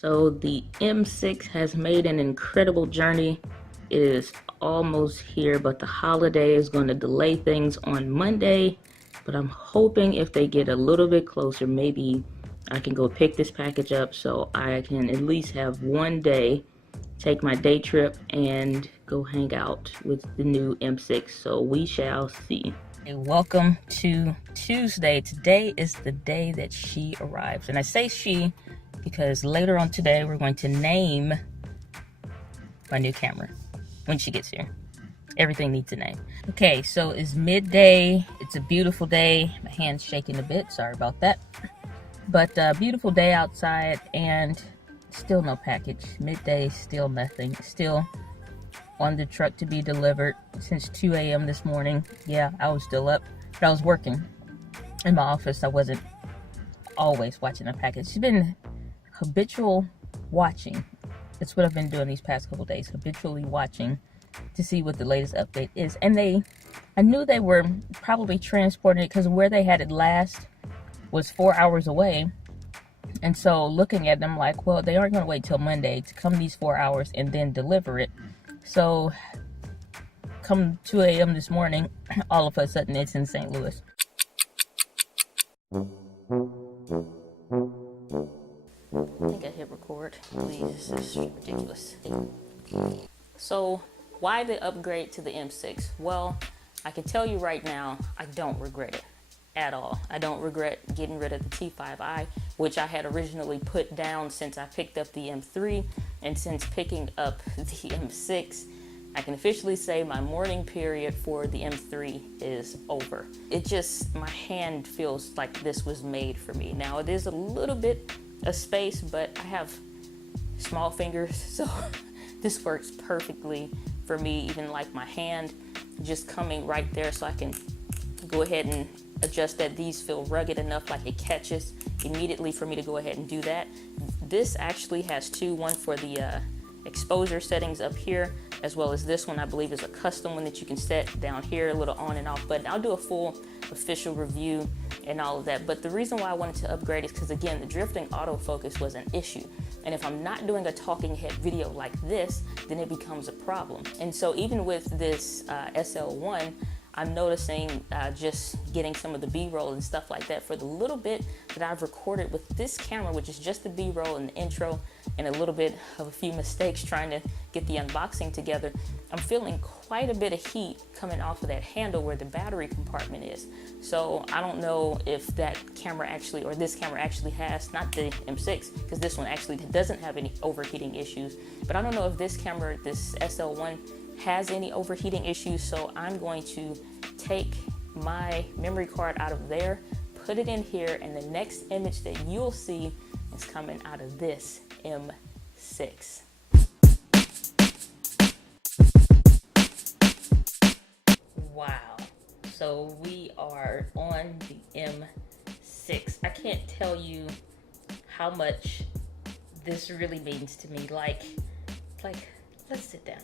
So the M6 has made an incredible journey. It is almost here, but the holiday is going to delay things on Monday. But I'm hoping if they get a little bit closer, maybe I can go pick this package up so I can at least have one day, take my day trip and go hang out with the new M6. So we shall see. Hey, welcome to Tuesday. Today is the day that she arrives. And I say she because later on today we're going to name my new camera when she gets here. Everything needs a name. Okay, so it's midday. It's a beautiful day. My hand's shaking a bit, sorry about that. But beautiful day outside and still no package. Midday, still nothing. Still on the truck to be delivered since 2 a.m. this morning. Yeah, I was still up, but I was working in my office. I wasn't always watching a package. It's been habitual watching. That's what I've been doing these past couple days, habitually watching to see what the latest update is. And I knew they were probably transporting it because where they had it last was 4 hours away. And so looking at them like, well, they aren't going to wait till Monday to come these 4 hours and then deliver it. So come 2 a.m. this morning, all of a sudden it's in St. Louis. I think I hit record. Please, this is ridiculous. So why the upgrade to the M6? Well, I can tell you right now, I don't regret it at all. I don't regret getting rid of the T5i, which I had originally put down since I picked up the M3, and since picking up the M6, I can officially say my mourning period for the M3 is over. It just, my hand feels like this was made for me. Now it is a little bit of space, but I have small fingers, so this works perfectly for me. Even like my hand just coming right there, so I can go ahead and adjust that. These feel rugged enough, like it catches immediately for me to go ahead and do that. This actually has two, one for the exposure settings up here, as well as this one I believe is a custom one that you can set down here, a little on and off button. I'll do a full official review and all of that, but the reason why I wanted to upgrade is because, again, the drifting autofocus was an issue, and if I'm not doing a talking head video like this, then it becomes a problem. And so even with this SL1, I'm noticing just getting some of the B-roll and stuff like that for the little bit that I've recorded with this camera, which is just the B-roll and the intro and a little bit of a few mistakes trying to get the unboxing together. I'm feeling quite a bit of heat coming off of that handle where the battery compartment is. So I don't know if that camera actually, or this camera actually has, not the M6, because this one actually doesn't have any overheating issues, but I don't know if this camera, this SL1, has any overheating issues. So I'm going to take my memory card out of there, put it in here, and the next image that you'll see is coming out of this M6. Wow, so we are on the M6. I can't tell you how much this really means to me. Like let's sit down.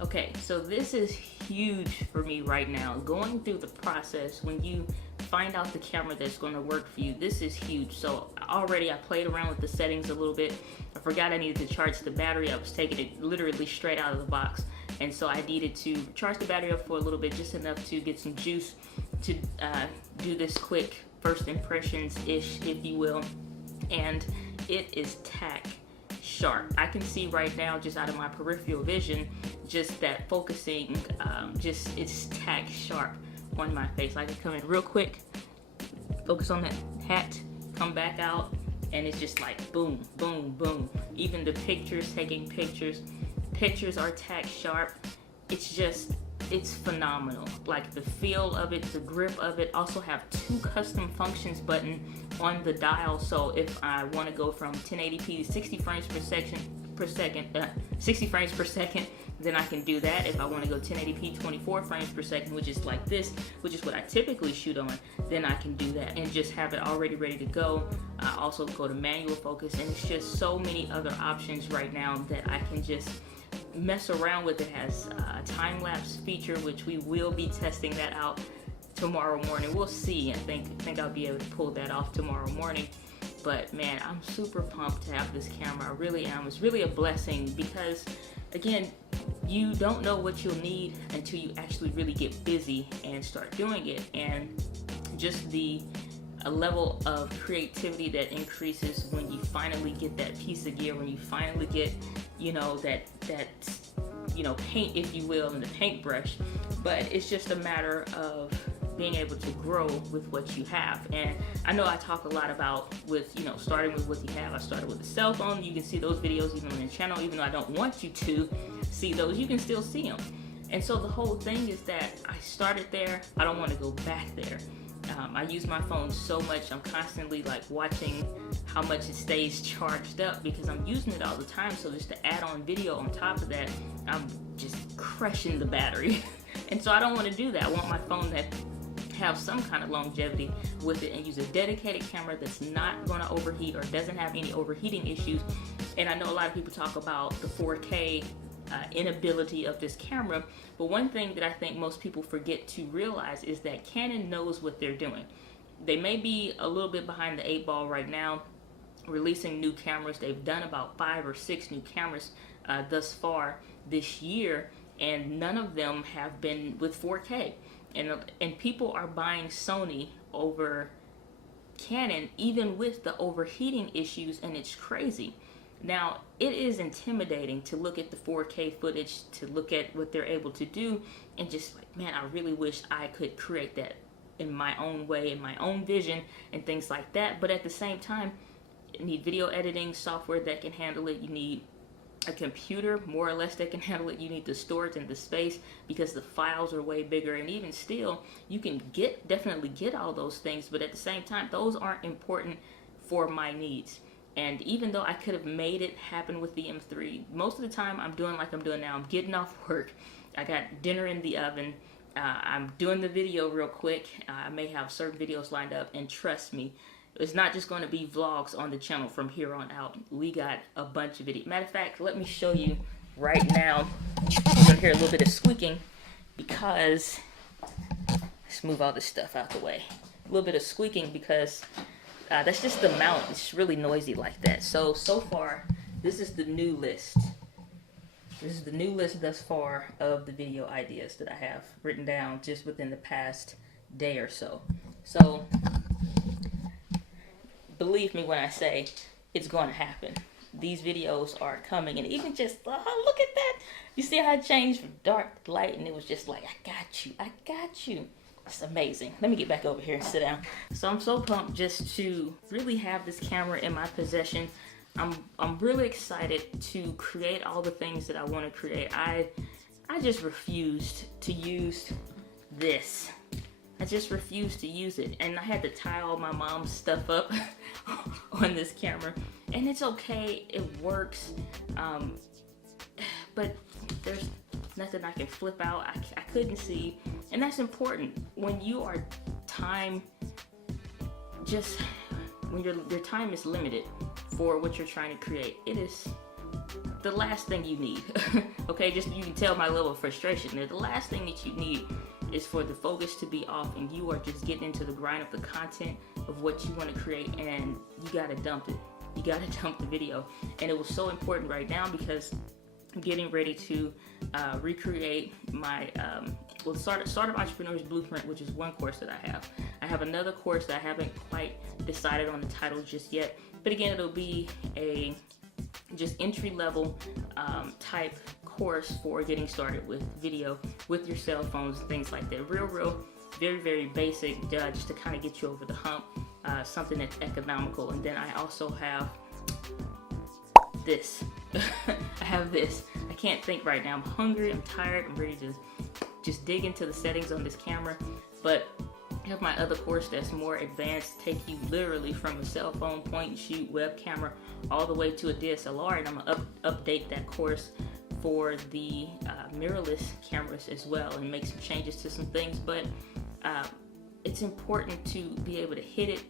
Okay, so this is huge for me right now. Going through the process, when you find out the camera that's going to work for you, this is huge. So already I played around with the settings a little bit. I forgot I needed to charge the battery. I was taking it literally straight out of the box. And so I needed to charge the battery up for a little bit, just enough to get some juice to do this quick first impressions-ish, if you will. And it is tack sharp. I can see right now, just out of my peripheral vision, just that focusing, just it's tack sharp on my face. I can come in real quick, focus on that hat, come back out, and it's just like boom, boom, boom. Even the pictures, taking pictures are tack sharp. It's phenomenal. Like the feel of it, the grip of it. Also have two custom functions button on the dial, so if I want to go from 1080p to 60 frames per second, 60 frames per second, then I can do that. If I want to go 1080p 24 frames per second, which is like this, which is what I typically shoot on, then I can do that and just have it already ready to go. I also go to manual focus, and it's just so many other options right now that I can just mess around with. It has a time-lapse feature, which we will be testing that out tomorrow morning. We'll see. I think I'll be able to pull that off tomorrow morning. But man, I'm super pumped to have this camera. I really am. It's really a blessing because, again, you don't know what you'll need until you actually really get busy and start doing it. And just a level of creativity that increases when you finally get that piece of gear, when you finally get, you know, that paint, if you will, and the paintbrush. But it's just a matter of being able to grow with what you have. And I know I talk a lot about with, you know, starting with what you have. I started with a cell phone. You can see those videos even on the channel. Even though I don't want you to see those, you can still see them. And so the whole thing is that I started there. I don't want to go back there. I use my phone so much. I'm constantly like watching how much it stays charged up because I'm using it all the time. So just to add on video on top of that, I'm just crushing the battery. And so I don't want to do that. I want my phone to have some kind of longevity with it and use a dedicated camera that's not going to overheat or doesn't have any overheating issues. And I know a lot of people talk about the 4K inability of this camera, but one thing that I think most people forget to realize is that Canon knows what they're doing. They may be a little bit behind the 8 ball right now, releasing new cameras. They've done about 5 or 6 new cameras thus far this year, and none of them have been with 4K. And people are buying Sony over Canon, even with the overheating issues, and it's crazy. Now, it is intimidating to look at the 4K footage, to look at what they're able to do, and just like, man, I really wish I could create that in my own way, in my own vision, and things like that. But at the same time, you need video editing software that can handle it. You need a computer, more or less, that can handle it. You need the storage and the space because the files are way bigger. And even still, you can definitely get all those things, but at the same time, those aren't important for my needs. And even though I could have made it happen with the M3, most of the time I'm doing like I'm doing now. I'm getting off work. I got dinner in the oven. I'm doing the video real quick. I may have certain videos lined up, and trust me, it's not just going to be vlogs on the channel from here on out. We got a bunch of videos. Matter of fact, let me show you right now. You're going to hear a little bit of squeaking because, let's move all this stuff out the way. A little bit of squeaking because that's just the mount. It's really noisy like that. So far, this is the new list. This is the new list thus far of the video ideas that I have written down just within the past day or so. So believe me when I say it's going to happen. These videos are coming, and even just, oh, look at that. You see how it changed from dark to light, and it was just like, I got you, I got you. It's amazing. Let me get back over here and sit down. So I'm so pumped just to really have this camera in my possession. I'm really excited to create all the things that I want to create. I just refused to use this. I just refused to use it, and I had to tie all my mom's stuff up on this camera, and it's okay, it works, but there's nothing I can flip out. I couldn't see, and that's important when you are when your time is limited for what you're trying to create. It is the last thing you need. Okay, just you can tell my level of frustration there. The last thing that you need is for the focus to be off, and you are just getting into the grind of the content of what you want to create, and you gotta dump it. You gotta dump the video. And it was so important right now because I'm getting ready to recreate my Startup Entrepreneur's Blueprint, which is one course that I have. I have another course that I haven't quite decided on the title just yet, but again, it'll be a just entry-level type course for getting started with video with your cell phones and things like that. Real very, very basic, just to kind of get you over the hump, something that's economical. And then I also have this. I have this. I can't think right now. I'm hungry, I'm tired, I'm ready to just dig into the settings on this camera. But I have my other course that's more advanced, take you literally from a cell phone point and shoot web camera all the way to a DSLR, and I'm gonna update that course for the mirrorless cameras as well, and make some changes to some things. But it's important to be able to hit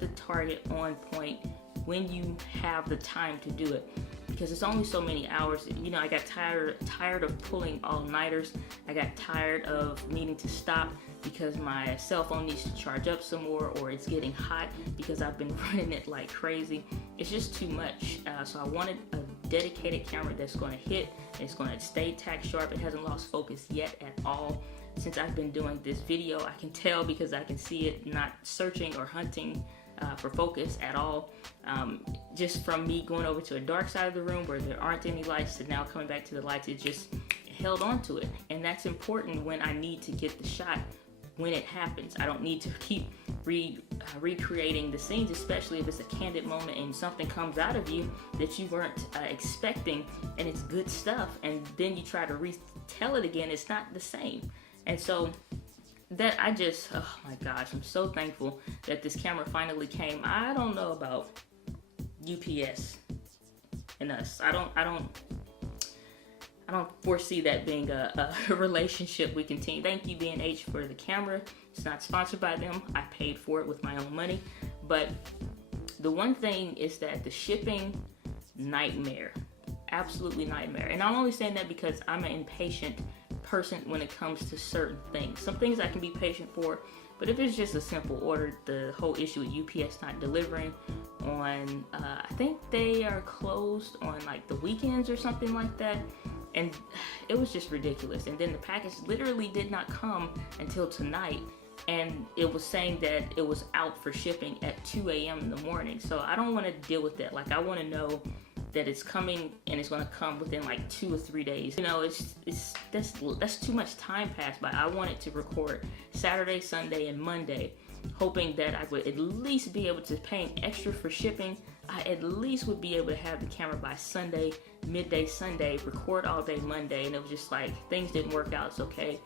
the target on point when you have the time to do it, because it's only so many hours. You know, I got tired of pulling all-nighters. I got tired of needing to stop because my cell phone needs to charge up some more, or it's getting hot because I've been running it like crazy. It's just too much. So I wanted a dedicated camera that's going to hit, it's going to stay tack sharp. It hasn't lost focus yet at all. Since I've been doing this video, I can tell because I can see it not searching or hunting for focus at all. Just from me going over to a dark side of the room where there aren't any lights to now coming back to the lights, it just held on to it. And that's important when I need to get the shot when it happens. I don't need to keep recreating the scenes, especially if it's a candid moment and something comes out of you that you weren't expecting and it's good stuff, and then you try to retell it again, it's not the same. And so that oh my gosh, I'm so thankful that this camera finally came. I don't know about UPS and us. I don't foresee that being a relationship we continue. Thank you, B&H, for the camera. It's not sponsored by them. I paid for it with my own money. But the one thing is that the shipping, nightmare. Absolutely nightmare. And I'm only saying that because I'm an impatient person when it comes to certain things. Some things I can be patient for, but if it's just a simple order, the whole issue with UPS not delivering on, I think they are closed on like the weekends or something like that. And it was just ridiculous. And then the package literally did not come until tonight. And it was saying that it was out for shipping at 2 a.m. in the morning. So I don't want to deal with that. Like, I want to know that it's coming and it's going to come within like 2 or 3 days. You know, that's too much time passed by. I wanted to record Saturday, Sunday, and Monday, hoping that I would at least be able to pay extra for shipping. I at least would be able to have the camera by Sunday, midday Sunday, record all day Monday, and it was just like, things didn't work out. It's okay.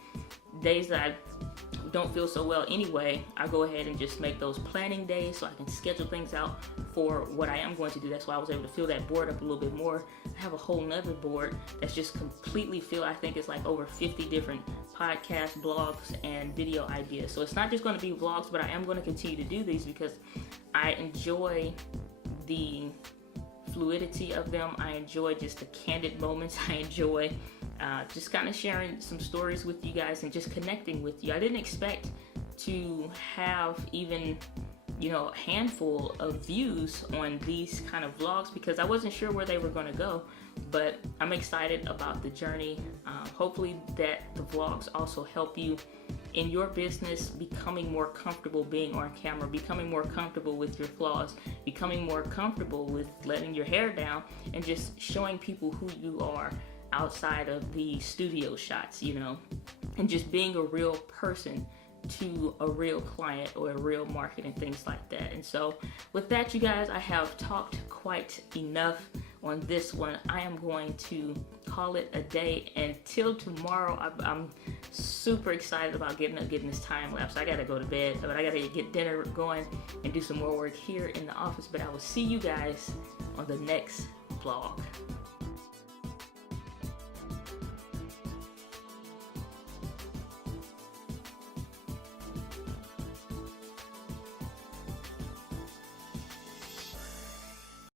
Days that I don't feel so well anyway, I go ahead and just make those planning days so I can schedule things out for what I am going to do. That's why I was able to fill that board up a little bit more. I have a whole nother board that's just completely filled. I think it's like over 50 different podcasts, blogs, and video ideas. So it's not just going to be vlogs, but I am going to continue to do these because I enjoy the fluidity of them. I enjoy just the candid moments. I enjoy just kind of sharing some stories with you guys and just connecting with you. I didn't expect to have even, you know, a handful of views on these kind of vlogs because I wasn't sure where they were going to go, but I'm excited about the journey. Hopefully that the vlogs also help you in your business, becoming more comfortable being on camera, becoming more comfortable with your flaws, becoming more comfortable with letting your hair down, and just showing people who you are outside of the studio shots, you know, and just being a real person to a real client or a real market and things like that. And so with that, you guys, I have talked quite enough on this one. I am going to call it a day until tomorrow. I'm super excited about getting this time lapse. I gotta go to bed, but I gotta get dinner going and do some more work here in the office. But I will see you guys on the next vlog.